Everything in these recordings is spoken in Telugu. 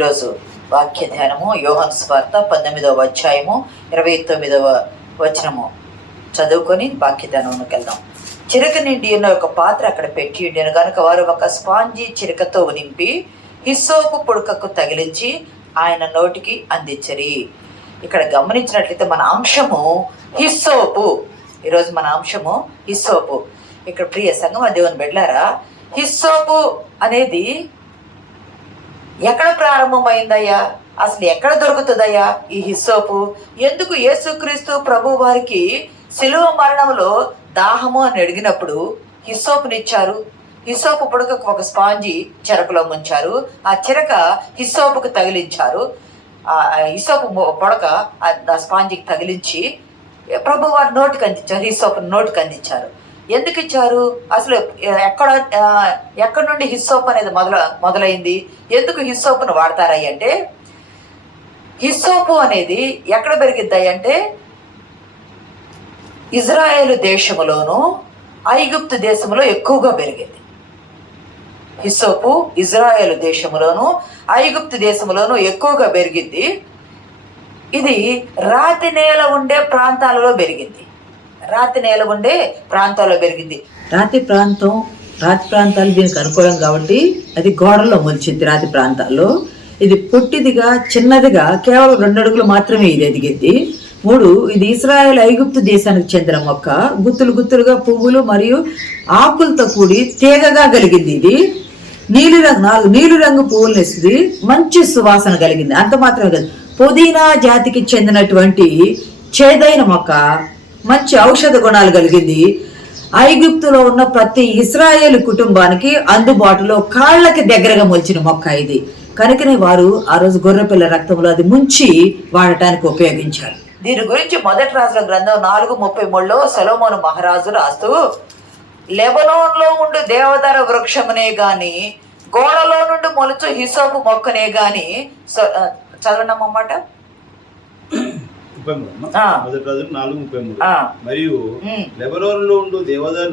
ఈరోజు వాక్య ధ్యానము యోహాను సువార్త 19వ అధ్యాయము 29వ వచనము చదువుకొని వాక్య ధ్యానంలోకి వెళ్దాం. చిరక నిండి ఉన్న ఒక పాత్ర అక్కడ పెట్టి ఉండేను కనుక వారు ఒక స్పాంజీ చిరకతో నింపి హిస్సోపు పుడకకు తగిలించి ఆయన నోటికి అందించరి. ఇక్కడ గమనించినట్లయితే మన అంశము హిస్సోపు. ఈరోజు మన అంశము హిస్సోపు. ఇక్కడ ప్రియ సంగమ దేవుని బిడ్డలారా, హిస్సోపు అనేది ఎక్కడ ప్రారంభమైందయ్యా? అసలు ఎక్కడ దొరుకుతుందయ్యా ఈ హిస్సోపు? ఎందుకు యేసుక్రీస్తు ప్రభు వారికి శిలువ మరణంలో దాహము అని అడిగినప్పుడు హిస్సోపునిచ్చారు? హిస్సోపు పుడకకు ఒక స్పాంజి చెరకులో ముంచారు. ఆ చెరక హిస్సోపుకు తగిలించారు. ఆ హిస్సోపు పుడక ఆ స్పాంజికి తగిలించి ప్రభు వారి నోటికి అందించారు. హిస్సోపు నోటికి అందించారు. ఎందుకు ఇచ్చారు? అసలు ఎక్కడి నుండి హిస్సోప్ అనేది మొదలైంది? ఎందుకు హిస్సోపును వాడతారయ్య అంటే, హిస్సోపు అనేది ఎక్కడ పెరిగిద్దాయి అంటే ఇజ్రాయేలు దేశములోను ఐగుప్తు దేశంలో ఎక్కువగా పెరిగింది. హిస్సోపు ఇజ్రాయేలు దేశములోను ఐగుప్తు దేశంలోను ఎక్కువగా పెరిగింది. ఇది రాతి నేల ఉండే ప్రాంతాలలో పెరిగింది. రాతి నేల ఉండే ప్రాంతాల్లో పెరిగింది. రాతి ప్రాంతాలు దీనికి అనుకూలం కాబట్టి అది గోడల్లో మొలిచింది. రాతి ప్రాంతాల్లో ఇది పొట్టిదిగా చిన్నదిగా కేవలం 2 అడుగులు మాత్రమే ఇది ఎదిగింది. 3, ఇది ఇశ్రాయేలు ఐగుప్తు దేశానికి చెందిన మొక్క. గుత్తులు గుత్తులుగా పువ్వులు మరియు ఆకులతో కూడి తీగగా కలిగింది. ఇది నీలి రంగు పువ్వులు ఇస్తుంది. మంచి సువాసన కలిగింది. అంత మాత్రమే కాదు, పుదీనా జాతికి చెందినటువంటి చేదైన మొక్క, మంచి ఔషధ గుణాలు కలిగింది. ఐగుప్తులో ఉన్న ప్రతి ఇశ్రాయేలు కుటుంబానికి అందుబాటులో కాళ్ళకి దగ్గరగా మొలిచిన మొక్క ఇది. కనుకనే వారు ఆ రోజు గొర్రెపిల్ల రక్తంలో అది ముంచి వాడటానికి ఉపయోగించారు. దీని గురించి మొదటి రాజుల గ్రంథం 4:33లో సొలొమోను మహారాజు రాస్తూ, లెబనోన్లో ఉండు దేవదార వృక్షమునే గాని గోడలో నుండి మొలుచు హిస్సోపు మొక్కనే గాని చదవనమాట. మరియు లెబనోనులో ఉండు దేవదారు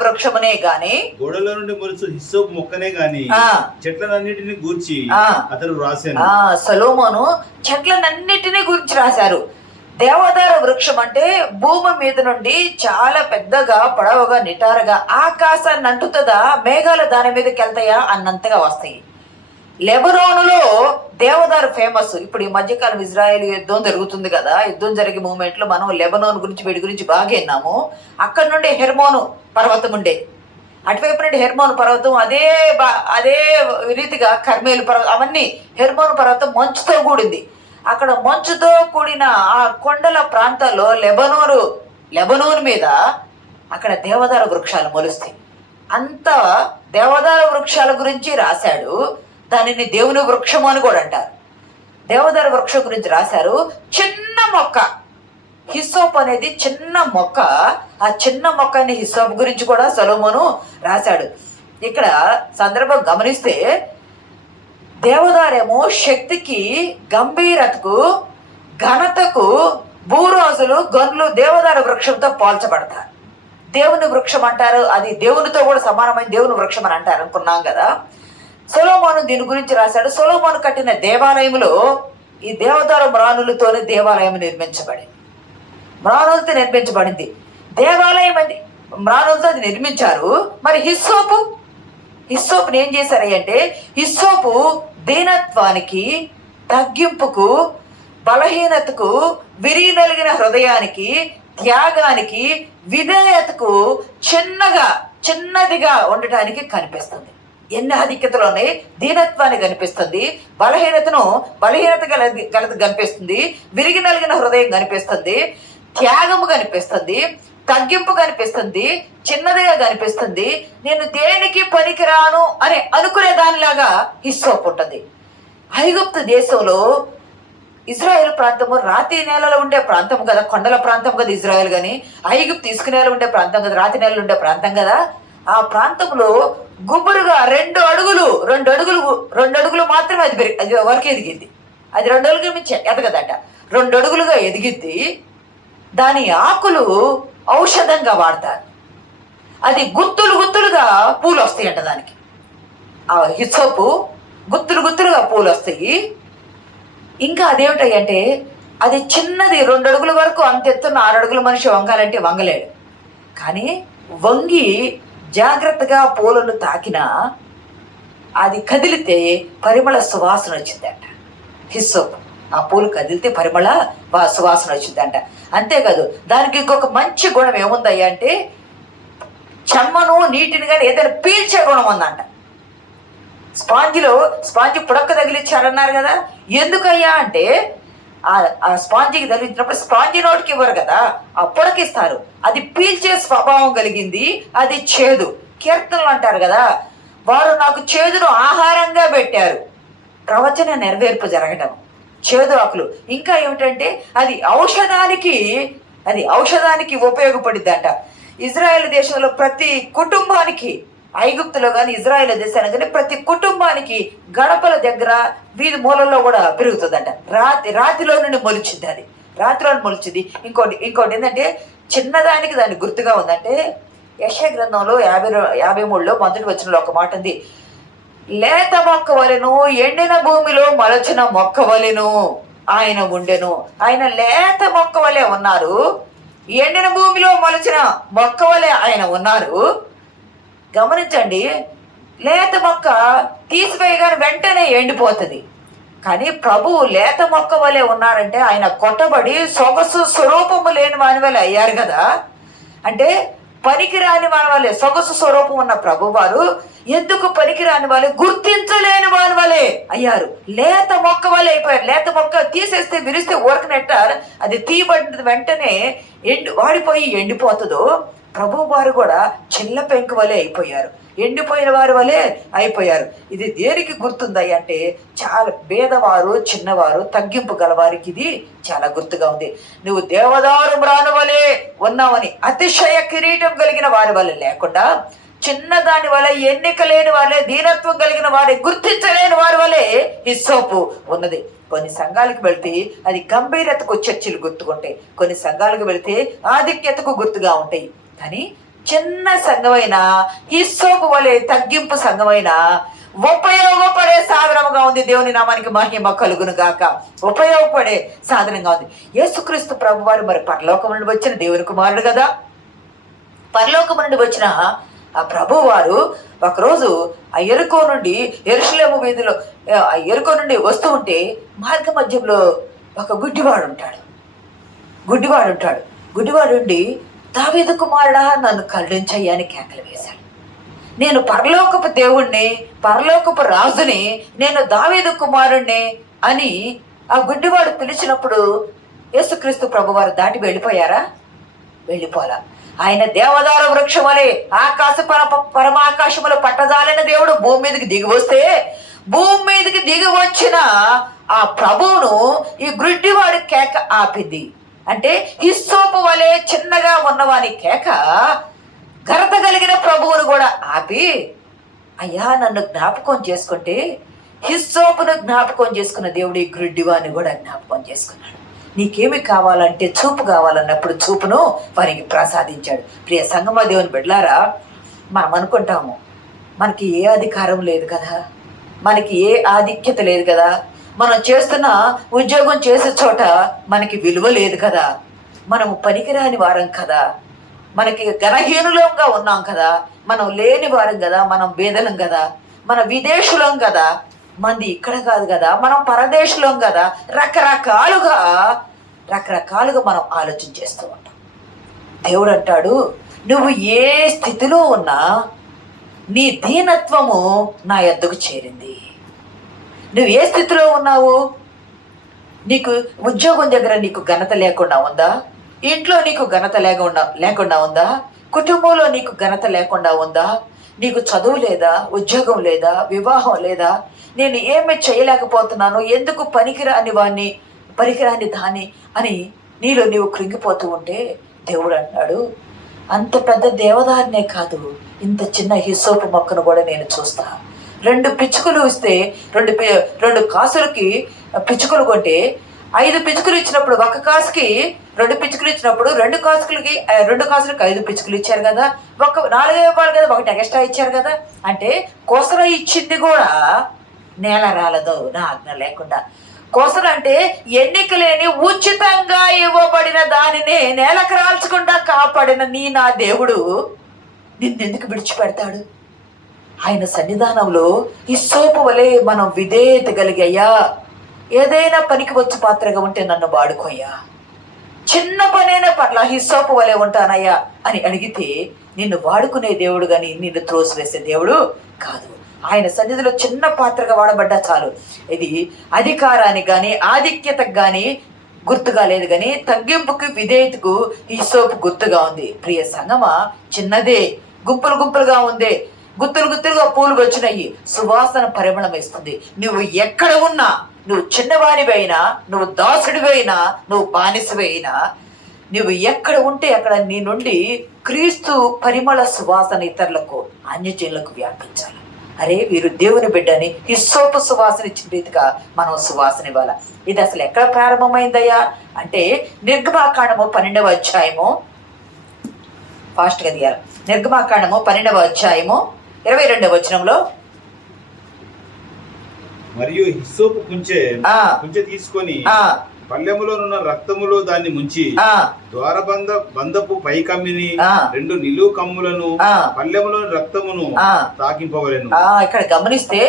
వృక్షమునే గాని గోడలో నుండి మొలుచు హిస్సోపు మొక్కనే గాని చెట్లనన్నిటిని గూర్చి అతడు రాశాను. సొలొమోను చెట్లనన్నిటిని గురించి రాశారు. దేవదార వృక్షం అంటే భూమి మీద నుండి చాలా పెద్దగా పొడవుగా నిటారుగా ఆకాశాన్ని అంటుతుందా, మేఘాలు దాని మీదకి వెళ్తాయా అన్నంతగా వస్తాయి. లెబనోనులో దేవదారు ఫేమస్. ఇప్పుడు ఈ మధ్యకాలం ఇజ్రాయెల్ యుద్ధం జరుగుతుంది కదా, యుద్ధం జరిగే మూమెంట్లో మనం లెబనోన్ గురించి వీడి గురించి బాగా విన్నాము. అక్కడ నుండి హెర్మోను పర్వతం ఉండేది. అటువైపు నుండి హెర్మోను పర్వతం, అదే రీతిగా కర్మేలు పర్వతం, అవన్నీ హెర్మోను పర్వతం మంచుతో కూడింది. అక్కడ మంచుతో కూడిన ఆ కొండల ప్రాంతాల్లో లెబనోను మీద అక్కడ దేవదార వృక్షాలు మొలుస్తాయి. అంత దేవదార వృక్షాల గురించి రాశాడు. దానిని దేవుని వృక్షము అని కూడా అంటారు. దేవదార వృక్షం గురించి రాశారు. చిన్న మొక్క హిస్సోప్ అనేది చిన్న మొక్క. ఆ చిన్న మొక్క అనే హిస్సోప్ గురించి కూడా సొలొమోను రాశాడు. ఇక్కడ సందర్భం గమనిస్తే దేవదారేమో శక్తికి, గంభీరతకు, ఘనతకు భూరాజులు, గనులు దేవదార వృక్షంతో పోల్చబడతారు. దేవుని వృక్షం అంటారు. అది దేవునితో కూడా సమానమైన దేవుని వృక్షం అని అంటారు అనుకున్నాం కదా. సొలొమోను దీని గురించి రాశాడు. సొలొమోను కట్టిన దేవాలయంలో ఈ దేవదార మ్రాణులతోనే దేవాలయం నిర్మించబడింది. దేవాలయం అది మ్రాణులతో అది నిర్మించారు. మరి హిస్సోపుని ఏం చేశారంటే, హిస్సోపు దీనత్వానికి, తగ్గింపుకు, బలహీనతకు, విరిగినలిగిన హృదయానికి, త్యాగానికి, విధేయతకు చిన్నదిగా ఉండటానికి కనిపిస్తుంది. ఎన్ని ఆధిక్యతలు ఉన్నాయి. దీనత్వాన్ని కనిపిస్తుంది, బలహీనత గలది కనిపిస్తుంది, విరిగి నలిగిన హృదయం కనిపిస్తుంది, త్యాగము కనిపిస్తుంది, తగ్గింపు కనిపిస్తుంది, చిన్నదిగా కనిపిస్తుంది. నేను దేనికి పనికిరాను అని అనుకునే దానిలాగా హిస్సోపు ఉంటుంది. ఐగుప్తు దేశంలో ఇజ్రాయెల్ ప్రాంతము రాతి నేలలో ఉండే ప్రాంతం కదా, కొండల ప్రాంతం కదా ఇజ్రాయెల్. కానీ ఐగుప్తు ఇసుక నేల ఉండే ప్రాంతం కదా, రాతి నేలలు ఉండే ప్రాంతం కదా. ఆ ప్రాంతంలో గుబురుగా 2 అడుగులు మాత్రమే అది వరకు ఎదిగింది. అది 2 అడుగుల మించి ఎదగదట. 2 అడుగులుగా ఎదిగిద్ది. దాని ఆకులు ఔషధంగా వాడతారు. అది గుత్తులుగా పూలు వస్తాయంట దానికి. ఆ హిస్సోపు గుత్తులు గుత్తులుగా పూలు వస్తాయి. ఇంకా అదేమిటాయి అంటే అది చిన్నది, 2 అడుగుల వరకు అంత ఎత్తున్న 6 అడుగుల మనిషి వంగాలంటే వంగలేడు. కానీ వంగి జాగ్రత్తగా పూలను తాకినా అది కదిలితే పరిమళ సువాసన వచ్చిందంట. హిస్సోప్ ఆ పూలు కదిలితే పరిమళ సువాసన వచ్చిందంట. అంతేకాదు దానికి ఇంకొక మంచి గుణం ఏముందయ్యా అంటే చెమ్మను నీటిని కానీ ఏదైనా పీల్చే గుణం ఉందంట. స్పాంజి పుడక్క తగిలిచ్చారన్నారు కదా, ఎందుకయ్యా అంటే ఆ స్పాంజికి తగిలించినప్పుడు స్పాంజి నోటికి ఇవ్వరు కదా, ఆ పుడకిస్తారు. అది పీల్చే స్వభావం కలిగింది, అది చేదు. కీర్తనలు అంటారు కదా, వారు నాకు చేదును ఆహారంగా పెట్టారు. ప్రవచన నెరవేర్పు జరగటం, చేదు ఆకులు. ఇంకా ఏమిటంటే అది ఔషధానికి ఉపయోగపడిద్దంట. ఇజ్రాయెల్ దేశంలో ప్రతి కుటుంబానికి, ఐగుప్తులో కానీ ఇజ్రాయెల్ దేశానికి కానీ ప్రతి కుటుంబానికి గడపల దగ్గర వీధి మూలల్లో కూడా పెరుగుతుందంట. రాతిలో నుండి మొలిచింది, అది రాతిలో మొలిచింది. ఇంకోటి ఏంటంటే చిన్నదానికి దాని గుర్తుగా ఉందంటే యెషయా గ్రంథంలో 53లో మొదటి వచనంలో ఒక మాట ఉంది, లేత మొక్క వలెను ఎండిన భూమిలో మొలచిన మొక్క వలెను ఆయన ఉండెను. ఆయన లేత మొక్క వలె ఉన్నారు, ఎండిన భూమిలో మొలచిన మొక్క వలె ఆయన ఉన్నారు. గమనించండి, లేత మొక్క తీసివేయగానే వెంటనే ఎండిపోతుంది. కానీ ప్రభువు లేత మొక్క వలె ఉన్నారంటే ఆయన కొట్టబడి సొగసు స్వరూపము లేని వాని వలె అయ్యారు కదా. అంటే పనికిరాని వాని వలె సొగసు స్వరూపం ఉన్న ప్రభు వారు ఎందుకు పనికిరాని వాళ్ళే, గుర్తించలేని వాని వలె అయ్యారు. లేత మొక్క వలె అయిపోయారు. లేత మొక్క తీసేస్తే విరిస్తే ఊరకనెట్టారు, అది తీయబడిన వెంటనే వాడిపోయి ఎండిపోతుందో ప్రభు వారు కూడా చిన్న పెంకు వలె అయిపోయారు, ఎండిపోయిన వారి వలె అయిపోయారు. ఇది దేనికి గుర్తుంది అంటే చాలా పేదవారు, చిన్నవారు, తగ్గింపు గలవారికి ఇది చాలా గుర్తుగా ఉంది. నువ్వు దేవదారు మ్రాను వలె ఉన్నావని, అతిశయ కిరీటం కలిగిన వారి వలె లేకుండా చిన్నదాని వల్ల, ఎన్నిక లేని వాళ్ళే, దీనత్వం కలిగిన వారే, గుర్తించలేని వారి వలె హిస్సోపు ఉన్నది. కొన్ని సంఘాలకు వెళ్తే అది గంభీరతకు చర్చలు గుర్తుకుంటాయి, కొన్ని సంఘాలకు వెళితే ఆధిక్యతకు గుర్తుగా ఉంటాయి. కానీ చిన్న సంఘమైన హిస్సోపు వలె తగ్గింపు సంఘమైన ఉపయోగపడే సాధనముగా ఉంది. దేవుని నామానికి మహిమ కలుగును గాక. ఉపయోగపడే సాధనంగా ఉంది. యేసుక్రీస్తు ప్రభు వారు మరి పరలోకం నుండి వచ్చిన దేవుని కుమారుడు కదా. పరలోకం నుండి వచ్చిన ఆ ప్రభు వారు ఒకరోజు ఆ యెరికో నుండి యెరూషలేము వీధిలో యెరికో నుండి వస్తూ ఉంటే మార్గ మధ్యంలో ఒక గుడ్డివాడు ఉంటాడు. గుడ్డివాడు దావీదు కుమారుడా నన్ను కరుణించయ్యా అని కేకలు వేశాడు. నేను పరలోకపు దేవుణ్ణి, పరలోకపు రాజుని, నేను దావీదు కుమారుణ్ణి అని ఆ గుడ్డివాడు పిలిచినప్పుడు యేసుక్రీస్తు ప్రభువారు దాటి వెళ్ళిపోయారా? వెళ్ళిపోలా. ఆయన దేవదారు వృక్షం వలె ఆకాశ పరమాకాశములో పట్టజాలిన దేవుడు భూమి మీదకి దిగి వస్తే, భూమి మీదకి దిగి వచ్చిన ఆ ప్రభువును ఈ గుడ్డివాడి కేక ఆపింది. అంటే హిస్సోపు వలె చిన్నగా ఉన్నవాని కేక ఘనత కలిగిన ప్రభువును కూడా ఆపి, అయ్యా నన్ను జ్ఞాపకం చేసుకుంటే, హిస్సోపును జ్ఞాపకం చేసుకున్న దేవుడు ఈ గుడ్డివాడిని కూడా జ్ఞాపకం చేసుకున్నాడు. నీకేమి కావాలంటే చూపు కావాలన్నప్పుడు చూపును వారికి ప్రసాదించాడు. ప్రియ సంగమ దేవుని బిడ్డలారా, మనం అనుకుంటాము మనకి ఏ అధికారం లేదు కదా, మనకి ఏ ఆధిక్యత లేదు కదా, మనం చేస్తున్న ఉద్యోగం చేసే చోట మనకి విలువ లేదు కదా, మనము పనికిరాని వారం కదా, మనకి ఘనహీనులంగా ఉన్నాం కదా, మనం లేని వారం కదా, మనం బేదలం కదా, మన విదేశులం కదా, మంది ఇక్కడ కాదు కదా, మనం పరదేశులం కదా, రకరకాలుగా మనం ఆలోచన చేస్తూ ఉంటాం. దేవుడు అంటాడు, నువ్వు ఏ స్థితిలో ఉన్నా నీ దీనత్వము నా యొద్దకు చేరింది. నువ్వు ఏ స్థితిలో ఉన్నావు? నీకు ఉద్యోగం దగ్గర నీకు ఘనత లేకుండా ఉందా? ఇంట్లో నీకు ఘనత లేకుండా ఉందా? కుటుంబంలో నీకు ఘనత లేకుండా ఉందా? నీకు చదువు లేదా, ఉద్యోగం లేదా, వివాహం లేదా, నేను ఏమీ చేయలేకపోతున్నాను, ఎందుకు పనికిరాని దాన్ని అని నీలో నీవు కృంగిపోతూ ఉంటే దేవుడు అంటున్నాడు, అంత పెద్ద దేవదారినే కాదు, ఇంత చిన్న హిస్సోపు మొక్కను కూడా నేను చూస్తా. 2 పిచ్చుకలు ఇస్తే 2 కాసులకి పిచ్చుకలు కొంటే 5 పిచుకులు ఇచ్చినప్పుడు ఒక కాసుకి 2 పిచుకులు ఇచ్చినప్పుడు 2 కాసులకి 5 పిచుకులు ఇచ్చారు కదా, 4 ఇవ్వాలి కదా, 1 ఎక్స్ట్రా ఇచ్చారు కదా. అంటే కొసర ఇచ్చింది కూడా నేల రాలదు నా ఆజ్ఞ లేకుండా. కొసర అంటే ఎన్నిక లేని ఉచితంగా ఇవ్వబడిన దానినే నేలకు రాల్చకుండా కాపాడిన నా దేవుడు నిన్నెందుకు విడిచిపెడతాడు? ఆయన సన్నిధానంలో హిస్సోపు వలె మనం విధేయత కలిగయ్యా, ఏదైనా పనికి వచ్చి పాత్రగా ఉంటే నన్ను వాడుకోయ్యా, చిన్న పనైనా పట్ల హిస్సోపు వలె ఉంటానయ్యా అని అడిగితే నిన్ను వాడుకునే దేవుడు కానీ నిన్ను త్రోసివేసే దేవుడు కాదు. ఆయన సన్నిధిలో చిన్న పాత్రగా వాడబడ్డా చాలు. ఇది అధికారానికి కానీ ఆధిక్యతకు కానీ గుర్తుగా లేదు, కానీ తగ్గింపుకి విధేయతకు హిస్సోపు గుర్తుగా ఉంది. ప్రియ సంగమా, చిన్నదే, గుంపులు గుంపులుగా ఉంది, గుత్తులు గుత్తులుగా పూలు వచ్చినాయి, సువాసన పరిమళం వేస్తుంది. నువ్వు ఎక్కడ ఉన్నా, నువ్వు చిన్నవాడివైనా, నువ్వు దాసుడివైనా, నువ్వు బానిసవైనా, నువ్వు ఎక్కడ ఉంటే అక్కడ నీ నుండి క్రీస్తు పరిమళ సువాసన ఇతరులకు, అన్యజనులకు వ్యాపించాలి. అరే వీరు దేవుని బిడ్డని హిస్సోపు సువాసన ఇచ్చిన రీతిగా మనం సువాసన ఇవ్వాలి. ఇది అసలు ఎక్కడ ప్రారంభమైందయ్యా అంటే నిర్గమాకాండము 12వ అధ్యాయము, ఫాస్ట్గా దిగాలి. నిర్గమాకాండము 12వ అధ్యాయము 22వ వచనంలో, మరియు హిస్సోపు కుంచె తీసుకొని పళ్ళెములోనున్న రక్తములో దాన్ని ముంచి ద్వారబంధపు పై కమ్మిని 2 నిలువు కమ్ములను పళ్ళెములోని రక్తమును తాకింపవలెను. ఇక్కడ గమనిస్తే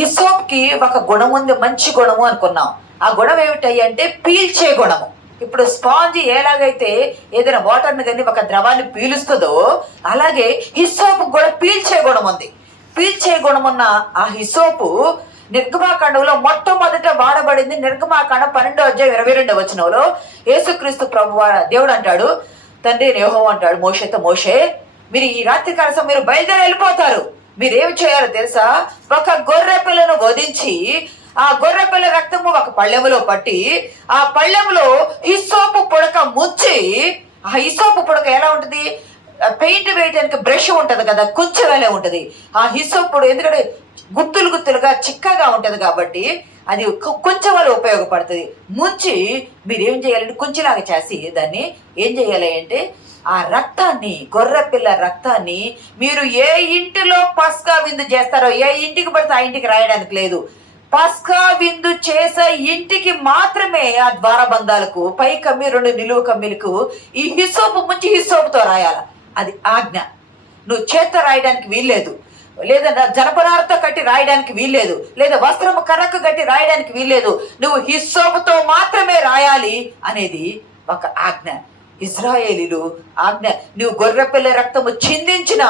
హిస్సోపుకి ఒక గుణం ఉంది, మంచి గుణము అనుకున్నాం. ఆ గుణం ఏమిటయ్యి అంటే పీల్చే గుణము. ఇప్పుడు స్పాంజ్ ఎలాగైతే ఏదైనా వాటర్ని కానీ ఒక ద్రవాన్ని పీలుస్తుందో అలాగే హిస్సోపు కూడా పీల్చే గుణం ఉంది. పీల్చే గుణం ఉన్న ఆ హిస్సోపు నిర్గమాకాండంలో మొట్టమొదట వాడబడింది. నిర్గమాకాండం 12వ అధ్యాయం 22వ వచనంలో యేసుక్రీస్తు ప్రభువు దేవుడు అంటాడు, తండ్రి యెహోవా అంటాడు మోషేతో, మోషే మీరు ఈ రాత్రి కాలం మీరు బయలుదేరి వెళ్ళిపోతారు, మీరేమి చేయాలో తెలుసా? ఒక గొర్రె పిల్లను వధించి ఆ గొర్రె పిల్ల రక్తము ఒక పళ్ళెములో పట్టి ఆ పళ్ళెములో హిస్సోపు పుడక ముచ్చి, ఆ హిస్సోపు పుడక ఎలా ఉంటుంది? పెయింట్ వేయడానికి బ్రష్ ఉంటది కదా, కుంచెలే ఉంటది. ఆ హిస్సోపు ఎందుకంటే గుత్తులు గుత్తులుగా చిక్కగా ఉంటది కాబట్టి అది కొంచెం వల్ల ఉపయోగపడుతుంది. ముంచి మీరు ఏం చేయాలంటే కొంచెంలాగా చేసి దాన్ని ఏం చేయాలి అంటే ఆ రక్తాన్ని, గొర్రె పిల్ల రక్తాన్ని మీరు ఏ ఇంటిలో పస్కా విందు చేస్తారో, ఏ ఇంటికి పడితే ఆ ఇంటికి రాయడానికి లేదు, పస్కా విందు చేసే ఇంటికి మాత్రమే ఆ ద్వారబంధాలకు పై కమ్మి 2 నిలువు కమ్మిలకు ఈ హిస్సోపు ముంచి హిస్సోపుతో రాయాల. అది ఆజ్ఞ. నువ్వు చేత్తో రాయడానికి వీల్లేదు, లేదా జనపనారతో కట్టి రాయడానికి వీల్లేదు, లేదా వస్త్రము కర్రకు కట్టి రాయడానికి వీల్లేదు. నువ్వు హిస్సోపుతో మాత్రమే రాయాలి అనేది ఒక ఆజ్ఞ. ఇజ్రాయేలీలు ఆజ్ఞ. నువ్వు గొర్రెపిల్ల రక్తము చిందించినా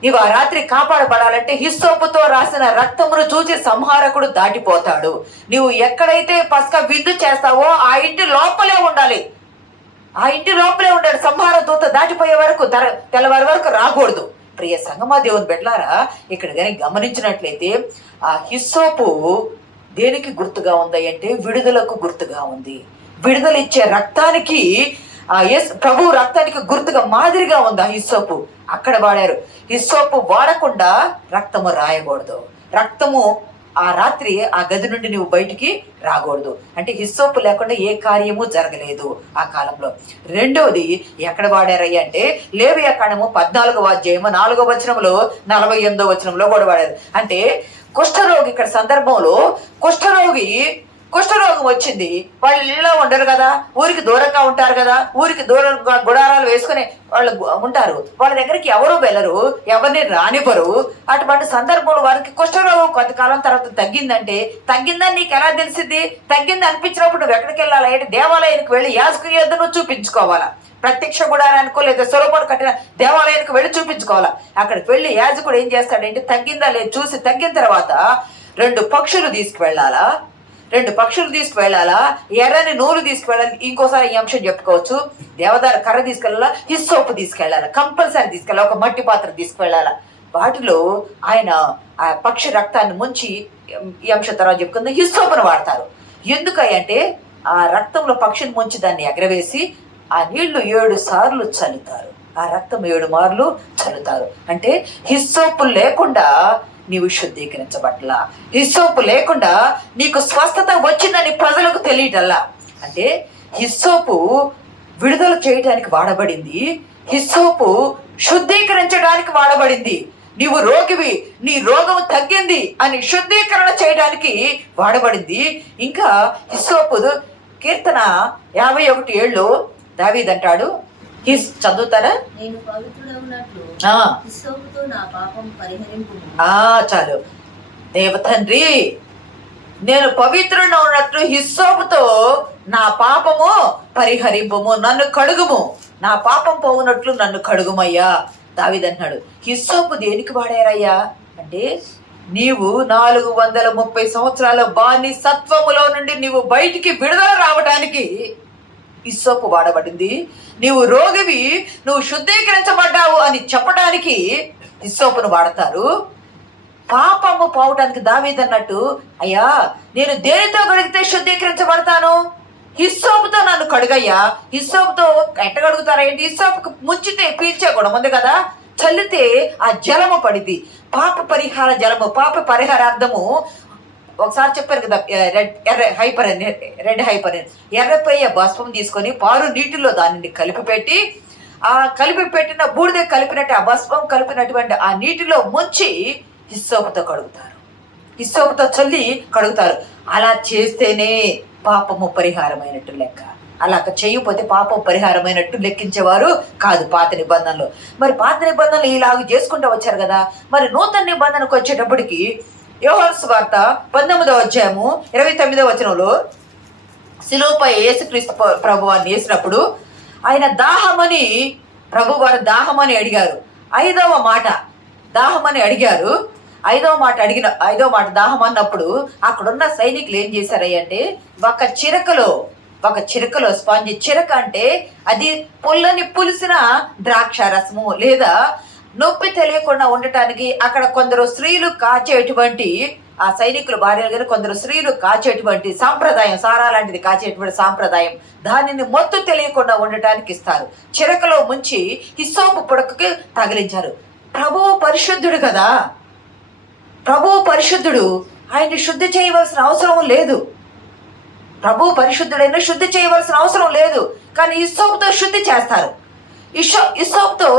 నీవు ఆ రాత్రి కాపాడబడాలంటే హిస్సోపుతో రాసిన రక్తమును చూసి సంహారకుడు దాటిపోతాడు. నీవు ఎక్కడైతే పస్కా విందు చేస్తావో ఆ ఇంటి లోపలే ఉండాలి, ఆ ఇంటి లోపలే ఉండాలి. సంహార దూత దాటిపోయే వరకు తెల్లవారి వరకు రాకూడదు. ప్రియ సంగమా దేవుని బిడ్డలారా, ఇక్కడ కానీ గమనించినట్లయితే ఆ హిస్సోపు దేనికి గుర్తుగా ఉంది అంటే విడుదలకు గుర్తుగా ఉంది. విడుదల ఇచ్చే రక్తానికి, ఆ ప్రభు రక్తానికి గుర్తుగా మాదిరిగా ఉంది ఆ హిస్సోపు. అక్కడ వాడారు. హిస్సోపు వాడకుండా రక్తము రాయకూడదు. రక్తము ఆ రాత్రి ఆ గది నుండి నువ్వు బయటికి రాకూడదు. అంటే హిస్సోపు లేకుండా ఏ కార్యము జరగలేదు ఆ కాలంలో. రెండవది ఎక్కడ వాడారయ్య అంటే లేవియాకాండము 14వ అధ్యాయము 4వ వచనంలో 48వ వచనంలో కూడా వాడారు. అంటే కుష్ఠరోగి, ఇక్కడ సందర్భంలో కుష్ఠరోగం వచ్చింది. వాళ్ళు ఇళ్ళలో ఉండరు కదా, ఊరికి దూరంగా ఉంటారు కదా, ఊరికి దూరంగా గుడారాలు వేసుకుని వాళ్ళు ఉంటారు. వాళ్ళ దగ్గరికి ఎవరు వెళ్ళరు, ఎవరిని రానివ్వరు. అటువంటి సందర్భంలో వారికి కుష్ఠరోగం కొంతకాలం తర్వాత తగ్గిందని నీకు ఎలా తెలిసింది? తగ్గింది అనిపించినప్పుడు నువ్వు ఎక్కడికి వెళ్ళాలి అంటే దేవాలయానికి వెళ్ళి యాజకుని యొద్ద నువ్వు చూపించుకోవాలా. ప్రత్యక్ష గుడారానికో లేదా సొలొమోను కట్టిన దేవాలయానికి వెళ్ళి చూపించుకోవాలా. అక్కడికి వెళ్ళి యాజకుడు ఏం చేస్తాడంటే తగ్గిందా లేదు చూసి, తగ్గిన తర్వాత 2 పక్షులు తీసుకువెళ్ళాలా, ఎర్రని నూలు తీసుకువెళ్ళాలి. ఇంకోసారి ఈ అంశం చెప్పుకోవచ్చు. దేవదార కర్ర తీసుకెళ్ళాలా, హిస్సోపు తీసుకెళ్ళాలి, కంపల్సరీ తీసుకెళ్ళాలి. ఒక మట్టి పాత్ర తీసుకువెళ్ళాలా. వాటిలో ఆయన ఆ పక్షి రక్తాన్ని ముంచి, ఈ అంశం తర్వాత చెప్పుకుందాం, హిస్సోపును వాడతారు. ఎందుకంటే ఆ రక్తంలో పక్షిని ముంచి దాన్ని ఎగరవేసి ఆ నీళ్లు 7 సార్లు చల్లుతారు, ఆ రక్తం 7 మార్లు చల్లుతారు. అంటే హిస్సోపు లేకుండా నీవు శుద్ధీకరించబట్లా. హిస్సోపు లేకుండా నీకు స్వస్థత వచ్చిందని ప్రజలకు తెలియటల్లా. అంటే హిస్సోపు విడుదల చేయడానికి వాడబడింది, హిస్సోపు శుద్ధీకరించడానికి వాడబడింది. నీవు రోగివి, నీ రోగం తగ్గింది అని శుద్ధీకరణ చేయడానికి వాడబడింది. ఇంకా హిస్సోపు కీర్తన 51:7 దావీదు అంటాడు, చదువుతారా? నేను పవిత్రుడవునట్లు హిస్సోపుతో నా పాపం పరిహరింపుము. చాలు. దేవతండ్రి, నేను పవిత్రుడు ఉన్నట్లు హిస్సోపుతో నా పాపము పరిహరింపుము, నన్ను కడుగుము, నా పాపం పోవునట్లు నన్ను కడుగుమయ్యా. దావీదు అంటున్నాడు. హిస్సోపు దేనికి వాడారయ్యా అంటే, నీవు 430 సంవత్సరాల బానిసత్వములో నుండి నీవు బయటికి విడుదల రావడానికి హిస్సోపు వాడబడింది. నీవు రోగివి, నువ్వు శుద్ధీకరించబడ్డావు అని చెప్పడానికి హిస్సోపును వాడతారు. పాపము పోవటానికి దావీదు అన్నట్టు, అయ్యా నేను దేనితో కడిగితే శుద్ధీకరించబడతాను? హిస్సోపుతో నన్ను కడుగయ్యా. హిస్సోపుతో ఎట్ట కడుగుతారా ఏంటి? హిస్సోపుకు ముంచితే పీల్చే గుణం ఉంది కదా, చల్లితే ఆ జలము పడిద్ది. పాప పరిహార జలము, పాప పరిహారార్థము ఒకసారి చెప్పారు కదా, రెడ్ హైపర్ ఎర్రపయ్య బాష్పం తీసుకొని పారు నీటిలో దానిని కలిపి పెట్టి, ఆ కలిపి పెట్టిన బూడిద కలిపినట్టు ఆ బాష్పం కలిపినటువంటి ఆ నీటిలో ముంచి హిస్సోపుతో కడుగుతారు, హిస్సోపుతో చల్లి కడుగుతారు. అలా చేస్తేనే పాపము పరిహారమైనట్టు లెక్క. అలా చేయకపోతే పాపం పరిహారమైనట్టు లెక్కించేవారు కాదు పాత నిబంధనలు. మరి పాత నిబంధనలు ఇలాగ చేసుకుంటూ వచ్చారు కదా. మరి నూతన నిబంధనకు వచ్చేటప్పటికి యోహాను సువార్త 19వ అధ్యాయము 29వ వచనంలో శిలువపై యేసుక్రీస్తు ప్రభువాన్ని వేసినప్పుడు ఆయన దాహమని, ప్రభువారు దాహమని అడిగారు. ఐదవ మాట దాహమని అడిగారు. ఐదవ మాట దాహం అన్నప్పుడు అక్కడున్న సైనికులు ఏం చేశారంటే, ఒక చిరకలో స్పాంజి, చిరక అంటే అది పుల్లని పులిసిన ద్రాక్ష రసము, లేదా నొప్పి తెలియకుండా ఉండటానికి అక్కడ కొందరు స్త్రీలు కాచేటువంటి, ఆ సైనికుల భార్యలు గారు కొందరు స్త్రీలు కాచేటువంటి సాంప్రదాయం, సారా లాంటిది కాచేటువంటి సాంప్రదాయం, దానిని మొత్తు తెలియకుండా ఉండటానికి ఇస్తారు. చిరకలో ముంచి హిస్సోపు పుడకకి తగిలించారు. ప్రభువు పరిశుద్ధుడు కదా, ప్రభువు పరిశుద్ధుడు, ఆయన్ని శుద్ధి చేయవలసిన అవసరం లేదు. ప్రభువు పరిశుద్ధుడైన శుద్ధి చేయవలసిన అవసరం లేదు, కానీ హిస్సోపుతో శుద్ధి చేస్తారు. హిస్సోపుతో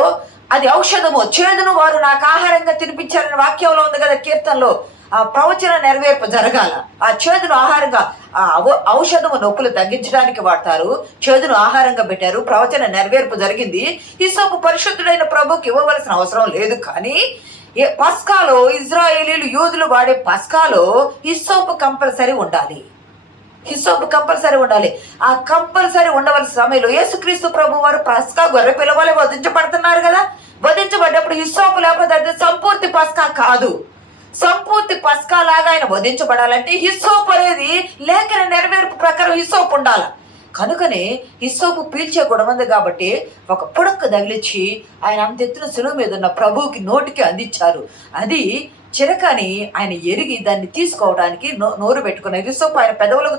అది ఔషధము. చేదును వారు నాకు ఆహారంగా తినిపించారని వాక్యంలో ఉంది కదా కీర్తనలో. ఆ ప్రవచన నెరవేర్పు జరగాల. ఆ చేదును ఆహారంగా, ఆ ఔషధము నొప్పులు తగ్గించడానికి వాడతారు, చేదును ఆహారంగా పెట్టారు, ప్రవచన నెరవేర్పు జరిగింది. హిస్సోపు పరిశుద్ధుడైన ప్రభుకి ఇవ్వవలసిన అవసరం లేదు. కానీ పస్కాలో ఇజ్రాయేలీలు యూదులు వాడే పస్కాలో హిస్సోపు కంపల్సరీ ఉండాలి, హిస్సోపు కంపల్సరీ ఉండాలి. ఆ కంపల్సరీ ఉండవలసిన సమయంలో యేసుక్రీస్తు ప్రభు వారు పస్కా గొర్రె పిల్లవాళ్ళే వధించబడుతున్నారు కదా. వధించబడ్డప్పుడు హిస్సోపు లేకపోతే అది సంపూర్తి పస్కా కాదు. సంపూర్తి పస్కా లాగా ఆయన వధించబడాలంటే హిస్సోపు అనేది లేఖన నెరవేర్పు ప్రకారం హిస్సోపు ఉండాలి. కనుకనే హిస్సోపు పీల్చే గుణం ఉంది కాబట్టి ఒక పుడక్కు తగిలిచ్చి ఆయన అంతెత్తున శిలువ మీద ఉన్న ప్రభువుకి నోటికి అందించారు. అది చిరకని ఆయన ఎరిగి దాన్ని తీసుకోవడానికి నోరు పెట్టుకున్నారు. హిస్సోపు ఆయన పెదవులకు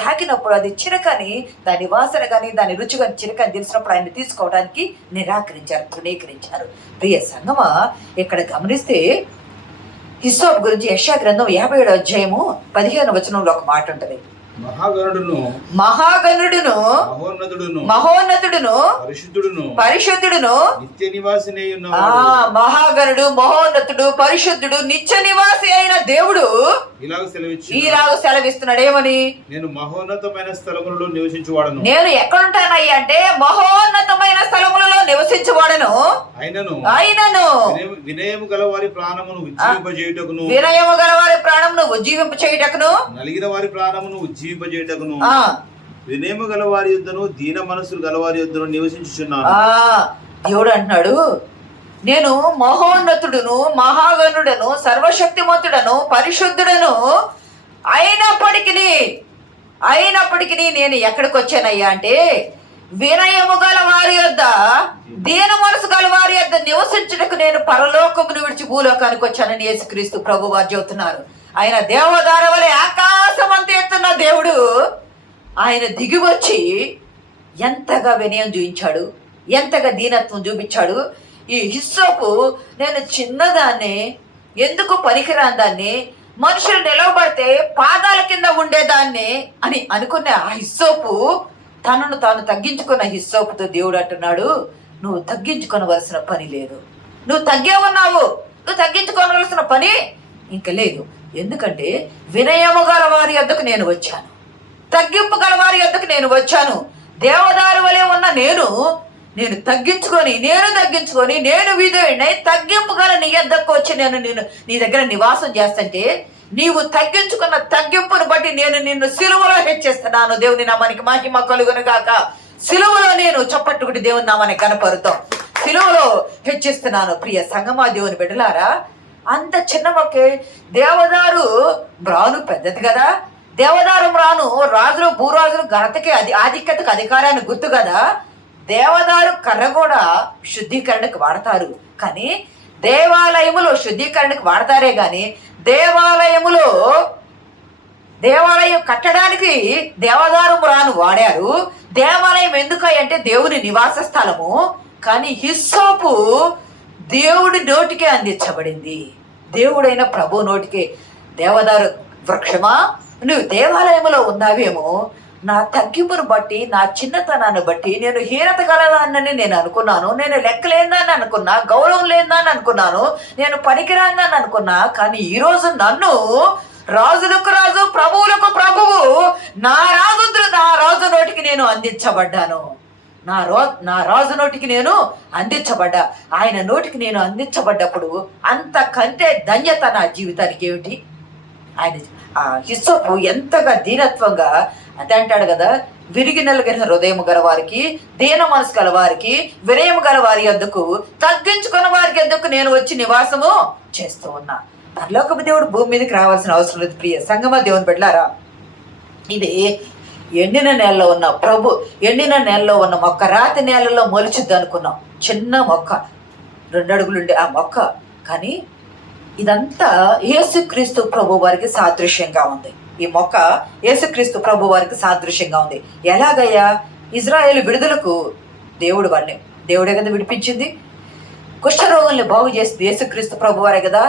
తాకినప్పుడు అది చిరకని, దాని వాసన కానీ దాని రుచి కానీ చిరకని తెలిసినప్పుడు ఆయన తీసుకోవడానికి నిరాకరించారు, తృణీకరించారు. ప్రియ సంగమా, ఇక్కడ గమనిస్తే హిస్సోపు గురించి యెషయా గ్రంథం 57వ అధ్యాయము 15వ వచనంలో ఒక మాట ఉంటుంది. మహాగణుడును మహోన్నతుడును పరిశుద్ధుడును నిత్య నివాసి మహాగణుడు, మహోన్నతుడు, పరిశుద్ధుడు, నిత్య నివాసి అయిన దేవుడు ఇలాగ సెలవిస్తున్నాడు. ఏమని? నేను మహోన్నతమైన స్థలములలో నివసించువాడను. నేను ఎక్కడుంటానయ్యా అంటే మహోన్నతమైన స్థలములలో నివసించువాడను. అయినను వినయము గల వారి ప్రాణమును ఉజ్జీవింపజేయుటకును, ఉజ్జీవింప చేయుటకును, నలిగిన వారి ప్రాణమును ఉజ్జీవింపజేయుటకును, వినయము గల వారి యుద్ధను, దీన మనసులు గలవారి యుద్ధను నివసించుచున్నాను. దేవుడు అంటున్నాడు, నేను మహోన్నతుడును, మహాగణుడను, సర్వశక్తిమంతుడను, పరిశుద్ధుడను అయినప్పటికీ నేను ఎక్కడికి వచ్చానయ్యా అంటే వినయము గల వారి యొద్ద, దీన మనసు గల వారి యొద్ద నివసించుటకు నేను పరలోకమును విడిచి భూలోకానికి వచ్చానని యేసుక్రీస్తు ప్రభు వారు చెబుతున్నారు. ఆయన దేవదార వలె ఆకాశం అంత ఎత్తున్న దేవుడు ఆయన దిగి వచ్చి ఎంతగా వినయం చూపించాడు, ఎంతగా దీనత్వం చూపించాడు. ఈ హిస్సోపు నేను చిన్నదాన్ని, ఎందుకు పనికిరాని దాన్ని, మనుషులు నిలవబడితే పాదాల కింద ఉండేదాన్ని అని అనుకున్న ఆ హిస్సోపు తనను తాను తగ్గించుకున్న హిస్సోపుతో దేవుడు అంటున్నాడు, నువ్వు తగ్గించుకోవలసిన పని లేదు. నువ్వు తగ్గే ఉన్నావు, నువ్వు తగ్గించుకోవలసిన పని ఇంక లేదు. ఎందుకంటే వినయము గల వారి యొద్దకు నేను వచ్చాను, తగ్గింపు గల వారి యొద్దకు నేను వచ్చాను. దేవదారు వలె ఉన్న నేను తగ్గించుకొని నేను విధేయుడై తగ్గింపు గల నీ యొద్దకు వచ్చి నేను నీ దగ్గర నివాసం చేస్తుంటే, నీవు తగ్గించుకున్న తగ్గింపును బట్టి నేను నిన్ను సిలువలో హెచ్చిస్తున్నాను. దేవుని నామానికి మహిమ కలుగును గాక. సిలువలో నేను చప్పట్టుకుని దేవుని నామాన్ని కనపరుతాం, సిలువలో హెచ్చిస్తున్నాను. ప్రియ సంగమా దేవుని బిడ్డలారా, అంత చిన్న మొక్కే. దేవదారు మ్రాను పెద్దది కదా, దేవదారు మ్రాను రాజులు భూరాజులు ఘనతకి ఆధిక్యతకు అధికారాన్ని గుర్తు కదా. దేవదారు కర్ర కూడా శుద్ధీకరణకు వాడతారు, కానీ దేవాలయములో శుద్ధీకరణకు వాడతారే కానీ దేవాలయం కట్టడానికి దేవదారు మ్రాను వాడారు. దేవాలయం ఎందుకంటే దేవుని నివాస స్థలము. కానీ హిస్సోపు దేవుడి నోటికే అందించబడింది, దేవుడైన ప్రభు నోటికే. దేవదారు వృక్షమా, నువ్వు దేవాలయంలో ఉన్నావేమో, నా తగ్గింపును బట్టి, నా చిన్నతనాన్ని బట్టి నేను హీనత గలదాన్ని నేను అనుకున్నాను, నేను లెక్కలేదని అనుకున్నా, గౌరవం లేదని అనుకున్నాను, నేను పనికిరాదని అనుకున్నా. కానీ ఈరోజు నన్ను రాజులకు రాజు, ప్రభువులకు ప్రభువు, నా రాజు నోటికి నేను అందించబడ్డాను. నా రాజు నోటికి నేను అందించబడ్డా. ఆయన నోటికి నేను అందించబడ్డప్పుడు అంతకంటే ధన్యత నా జీవితానికి ఏమిటి? ఆయన హిస్సోపు ఎంతగా దీనత్వంగా అదే అంటాడు కదా, విరిగి నలిగిన హృదయం గల వారికి, దీన మనసు గల వారికి, వినయము గల వారి యొద్దకు, తగ్గించుకున్న వారికి యొద్దకు నేను వచ్చి నివాసము చేస్తూ ఉన్నా. పరలోకపు దేవుడు భూమి మీదకి రావాల్సిన అవసరం లేదు. ప్రియ సంగమ దేవుని బిడ్డలారా, ఇది ఎండిన నేలలో ఉన్న మొక్క, రాతి నేలలో మొలిచిద్ది అనుకున్నాం. చిన్న మొక్క, 2 అడుగులుండే ఆ మొక్క, కానీ ఇదంతా యేసుక్రీస్తు ప్రభు వారికి సాదృశ్యంగా ఉంది. ఈ మొక్క యేసుక్రీస్తు ప్రభు వారికి సాదృశ్యంగా ఉంది. ఎలాగయ్యా? ఇజ్రాయేలు విడుదలకు దేవుడే కదా విడిపించింది. కుష్ఠరోగుల్ని బాగు చేసింది యేసుక్రీస్తు ప్రభు వారే కదా.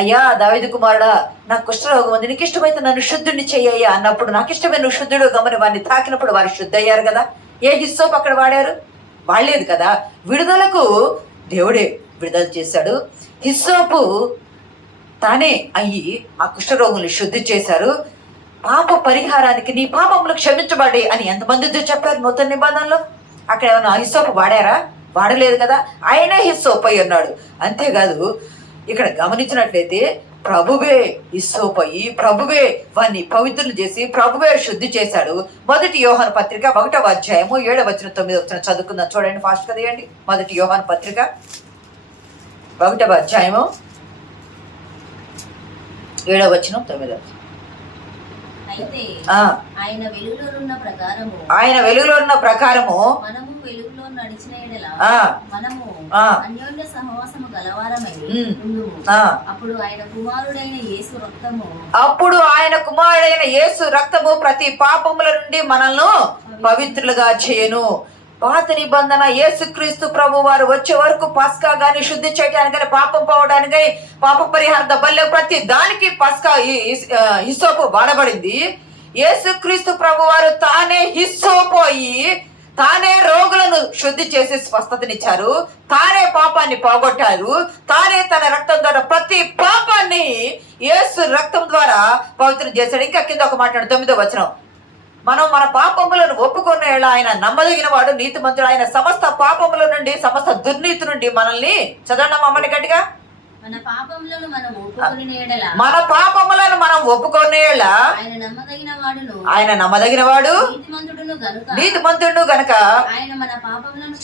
అయ్యా దావీదు కుమారుడా, నాకు కుష్ఠరోగం ఉంది, నీకు ఇష్టమైతే నన్ను శుద్ధుడిని చెయ్యయ్యా అన్నప్పుడు, నాకు ఇష్టమైన నువ్వు శుద్ధుడు గమని వారిని తాకినప్పుడు వారు శుద్ధయ్యారు కదా. ఏ హిస్సోపు అక్కడ వాడారు? వాడలేదు కదా. విడుదలకు దేవుడే విడుదల చేశాడు. హిస్సోపు తానే అయ్యి ఆ కుష్ఠరోగుల్ని శుద్ధి చేశారు. పాప పరిహారానికి నీ పాపములు క్షమించబడి అని ఎంతమందితో చెప్పారు నూతన నిబంధనలో? అక్కడ ఏమన్నా హిస్సోపు వాడారా? వాడలేదు కదా. ఆయనే హిస్సోపు అయి ఉన్నాడు. అంతేకాదు, ఇక్కడ గమనించినట్లయితే ప్రభువే హిస్సోపు అయ్యి, ప్రభువే వారిని పవిత్రులు చేసి, ప్రభువే శుద్ధి చేశాడు. 1 యోహాను పత్రిక 1వ అధ్యాయము 7వ వచనం 9వ వచనం చదువుకుందాం. చూడండి, ఫాస్ట్ కదేయండి. 1 యోహాను పత్రిక 1వ అధ్యాయము 7వ వచనం 9వ వచనం. అయితే ఆయన వెలుగులో ఉన్న ప్రకారము మనము వెలుగులో నడిచిన యెడల మనము అన్యోన్య సహవాసము గలవారమై ఉండుము. అప్పుడు ఆయన కుమారుడైన యేసు రక్తము ప్రతి పాపముల నుండి మనల్ని పవిత్రులుగా చేయను. పాత నిబంధన యేసుక్రీస్తు ప్రభు వారు వచ్చే వరకు పస్కా గాని, శుద్ధి చేయడానికి కానీ, పాపం పోవడానికి కానీ, పాప పరిహార బల్లె ప్రతి దానికి పస్కా హిస్సోపు వాడబడింది. యేసుక్రీస్తు ప్రభు వారు తానే హిస్సోపు అయ్యి, తానే రోగులను శుద్ధి చేసి స్వస్థతనిచ్చారు, తానే పాపాన్ని పోగొట్టారు, తానే తన రక్తం ద్వారా ప్రతి పాపాన్ని యేసు రక్తం ద్వారా పవిత్రం చేశాడు. ఇంకా కింద ఒక మాట 9వ వచనం, మనం మన పాపములను ఒప్పుకునే ఆయన నమ్మదగిన వాడు, నీతిమంతుడు. ఆయన సమస్త పాపముల నుండి, సమస్త దుర్నీతి నుండి మనల్ని, చదవండి అమ్మని గట్టిగా, మన పాపములను మనం ఒప్పుకునే ఆయన నమ్మదగిన వాడు, నీతిమంతుడు గనుక ఆయన మన పాపములను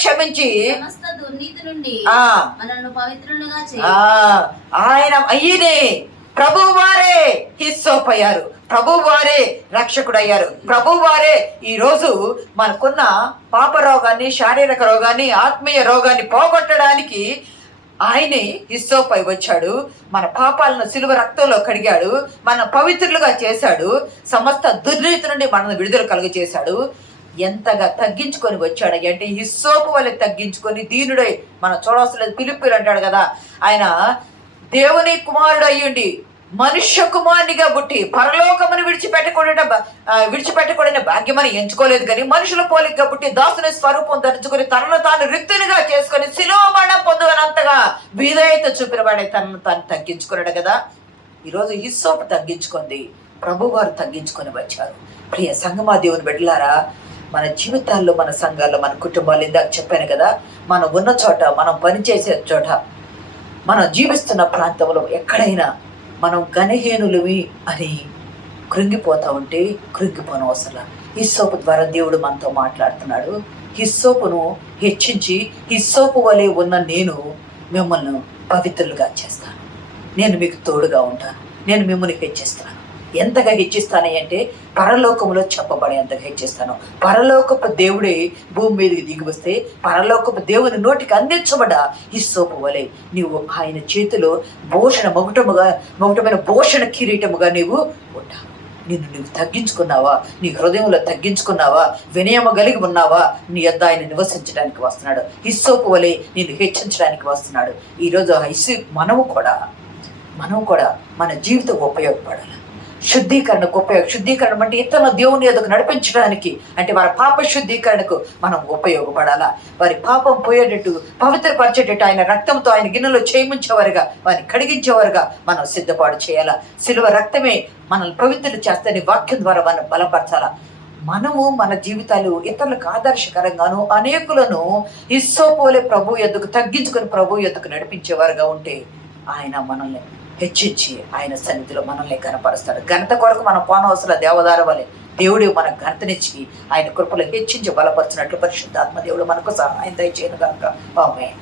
క్షమించి సమస్త దుర్నీతి నుండి మనల్ని పవిత్రులుగా ఆయన అయ్యినే ప్రభువారే హిస్సోపు అయ్యారు, ప్రభువారే రక్షకుడయ్యారు, ప్రభువారే ఈరోజు మనకున్న పాప రోగాన్ని, శారీరక రోగాన్ని, ఆత్మీయ రోగాన్ని పోగొట్టడానికి ఆయనే హిస్సోపు అయి వచ్చాడు. మన పాపాలను సిలువ రక్తంలో కడిగాడు, మన పవిత్రులుగా చేశాడు, సమస్త దుర్నీతి నుండి మనల్ని విడుదల కలుగజేశాడు. ఎంతగా తగ్గించుకొని వచ్చాడు అంటే హిస్సోపు వలె తగ్గించుకొని దీనుడై, మనం చూడవలసిన లేదు, ఫిలిప్పీలు అంటాడు కదా, ఆయన దేవుని కుమారుడు అయ్యుండి మనుష్య కుమారునిగా పుట్టి పరలోకమును విడిచిపెట్టకూడని భాగ్యమని ఎంచుకోలేదు, కానీ మనుషుల పోలికగా పుట్టి దాసుని స్వరూపం ధరించుకొని తనను తాను రిక్తునిగా చేసుకొని శిలువ మరణం పొందువనంతగా విధేయత చూపినవాడే తనను తాను తగ్గించుకున్నాడు కదా. ఈరోజు హిస్సోపు తగ్గించుకుంది, ప్రభువారు తగ్గించుకొని వచ్చారు. ప్రియ సంగమా దేవుని బిడ్డలారా, మన జీవితాల్లో, మన సంఘాల్లో, మన కుటుంబాలు, ఇందాక చెప్పాను కదా, మనం ఉన్న చోట, మనం పనిచేసే చోట, మనం జీవిస్తున్న ప్రాంతంలో ఎక్కడైనా మనం గణహీనులవి అని కృంగిపోతూ ఉంటే కృంగిపోనవసరం. హిస్సోపు ద్వారా దేవుడు మనతో మాట్లాడుతున్నాడు. హిస్సోపును హెచ్చించి హిస్సోపు వలె ఉన్న నేను మిమ్మల్ని పవిత్రులుగా చేస్తాను, నేను మీకు తోడుగా ఉంటాను, నేను మిమ్మల్ని హెచ్చిస్తాను. ఎంతగా హెచ్చిస్తాను అంటే పరలోకములో చెప్పబడేంతగా హెచ్చిస్తాను. పరలోకపు దేవుడే భూమి మీదకి దిగి వస్తే పరలోకపు దేవుని నోటికి అందించబడ్డ హిస్సోపు వలె నీవు ఆయన చేతిలో మొగటమైన భూషణ కిరీటముగా నీవు ఉంటావు. నువ్వు తగ్గించుకున్నావా, నీ హృదయంలో తగ్గించుకున్నావా, వినయము కలిగి ఉన్నావా, నీ యొద్ద ఆయన నివసించడానికి వస్తున్నాడు. హిస్సోపు వలె నిన్ను హెచ్చించడానికి వస్తున్నాడు. ఈరోజు మనము కూడా మన జీవితం ఉపయోగపడాలి. శుద్ధీకరణ అంటే ఇతరుల దేవుని ఎదుగు నడిపించడానికి, అంటే వారి పాప శుద్ధీకరణకు మనం ఉపయోగపడాలా. వారి పాపం పోయేటట్టు, పవిత్రపరిచేటట్టు ఆయన రక్తంతో ఆయన గిన్నెలో చేయించేవారుగా, వారిని కడిగించేవారుగా మనం సిద్ధపాటు చేయాలా. సిలువ రక్తమే మనల్ని పవిత్రులు చేస్తే వాక్యం ద్వారా మనం బలపరచాలా. మనము మన జీవితాలు ఇతరులకు ఆదర్శకరంగాను అనేకులను హిస్సోపు వలె ప్రభు ఎద్దుకు తగ్గించుకొని ప్రభు ఎద్దుకు నడిపించేవారుగా ఉంటే ఆయన మనల్ని హెచ్చించి ఆయన సన్నిధిలో మనల్ని ఘనపరుస్తాడు. ఘనత కొరకు మనం పోనవసరం దేవదార వలె దేవుడు మనకు ఘనతనిచ్చి ఆయన కృపలో హెచ్చించి బలపరిచినట్లు పరిశుద్ధాత్మ దేవుడు మనకు సహాయం దయచేయను గాక. ఆమేన్.